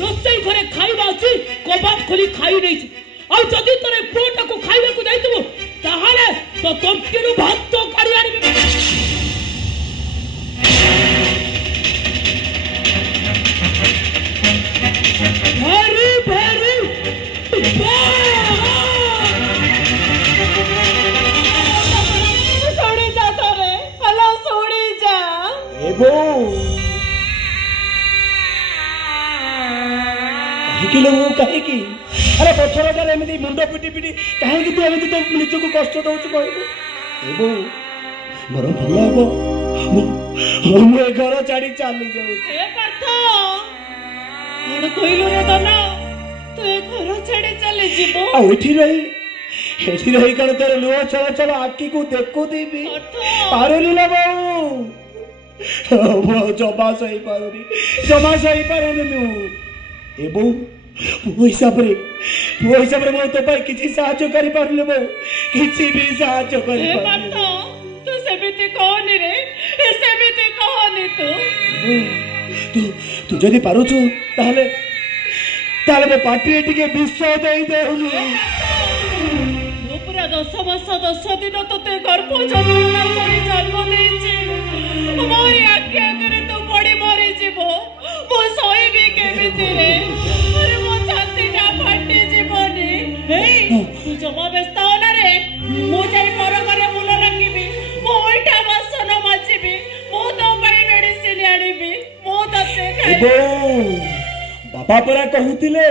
रोसई घरे खाइबा अछि कबाब खोली खाइ नै छी आ जदी तोरे पोटा को खाइबा को जाइतबो ताहाले तो तंकेरु भात तो काढी आनिबे भारी भारी सोड़ी जा तोरे हलो सोड़ी जा एबो किलो कहे कि अरे पथर गार एमती मुंड पिटी पिटी कहीं तू एमती तो निज को कष्ट दौच कहबो मोर भल हम मुझे घर छाड़ी चली जाऊ कहलु रे दना तू ए घर छाड़ी चले जीवो आ उठी रही कण तोर लुह छल छल आखी को देखो देबी पारुनी ना बाबू मो जमा सही पारुनी नु एबो वो हिसाब रे मो तो भाई किछि साहाय्य करि पारले बो किछि भी साहाय्य करि पारले तू सेमिति कहनी रे सेमिति कहनी तू जदी पारुछु ताले मो पार्टी टिके विश्वास देई देउनु मो पूरा 10 वर्ष 10 दिन तते गर्भ जन्म करी जन्म देछि मोरी आखि आगरे तू पड़ी मरी जीवो मो सोई भी केमिति रे अरे मो छाती ना फाटी जीवनी हे तू जमा व्यस्त हो ना रे मो जाई पर करे मुल रखिबी मो ओइटा बसन माचिबी मो तो पई मेडिसिन आनिबी मो तते एबो बाबा परा कहूतिले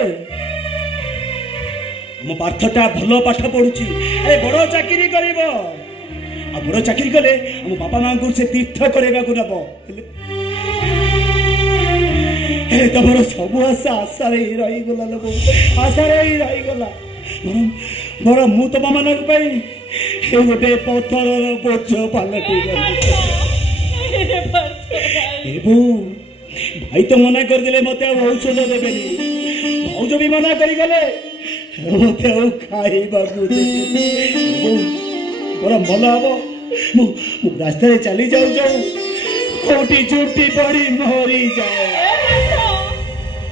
मो पार्थटा भलो पाठ पढुची अरे बड़ चाकरी करबो आ बड़ चाकरी कले हम बापा मां को से तीर्थ करेबा को नबो हे तमरो सब आशा रे रही गला लो आशा रे रही गला मोर मु तो मानक पई हे गोटे पत्थर बोझ पालटी एबो भाई तो मना कर दिले मते औषध देबेनी भौज भी मना करी गले मते खाइबा को बड़ा भल हम मु रास्ता रे चली जाऊ कोटी चुटी पड़ी मरी जाए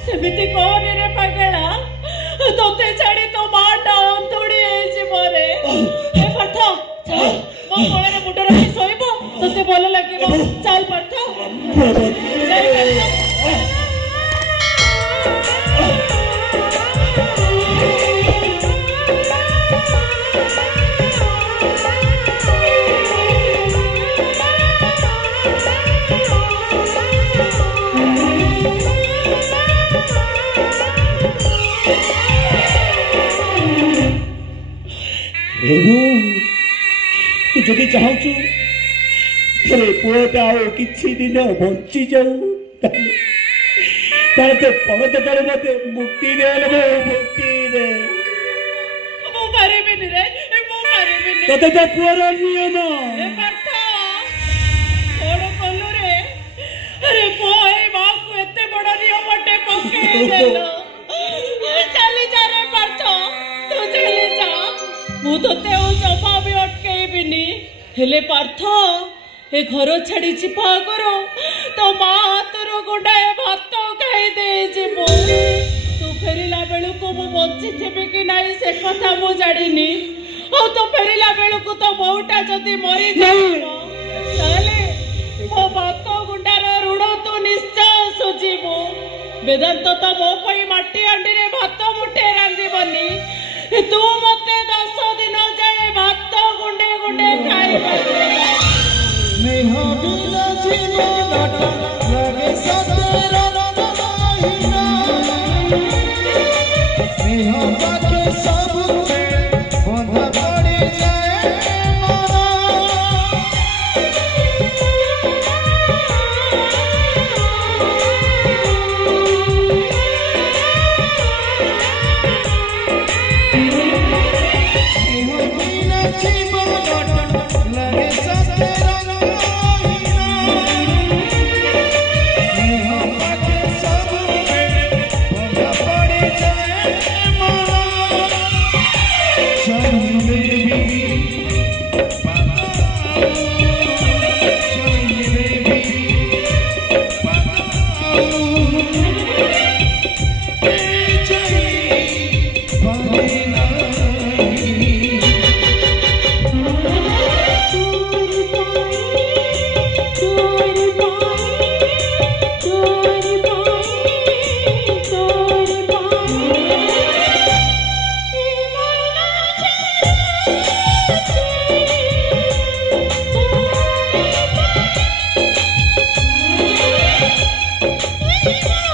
सेमिति कोन रे पगला तोते छाड़ी तो माटा अंतुड़ी ए जीवरे ए पार्थ चल मो कोळे रे मुंड रखी सोइबो तोते भल लागिबो चल पार्थ तू जदि चाहू तेरे पुओटा आओ किछि दिन बंची जाऊ ताले तो पड़त ताले मते मुक्ति दे मुक्ति दे मो मारे बिनी रे मो मारे बिनी तते तो पुअर नियम ए पार्थ कोड़ कोलु रे अरे कोई मां को एते बड़ नियमटे पके देलो चली जा रे पार्थ तू चली जा मु तते ओ जमा भी अटके बिनी हेले पार्थ ए घर छाड़ी चिपा करो तो मां हाथर गोडाए भात खाई दे जीवो तू फेरिला बेलू को मु बच्ची थेबे कि नाही से कथा मु जानिनी ओ तो फेरिला बेलू को तो बहुटा जदी मरी जाइबो ताले मो भात गुंडार ऋण तू निश्चय सुजीबो वेदांत तो मो पई माटी अंडी रे भात मुठे रांदिबनी तू मते 10 दिन जाए भात गुंडे गुंडे खाइबा स्नेह बिना जीवन लगे सतेरा महिना स्नेह पाके सब बंध पड़ी जाए Thank you.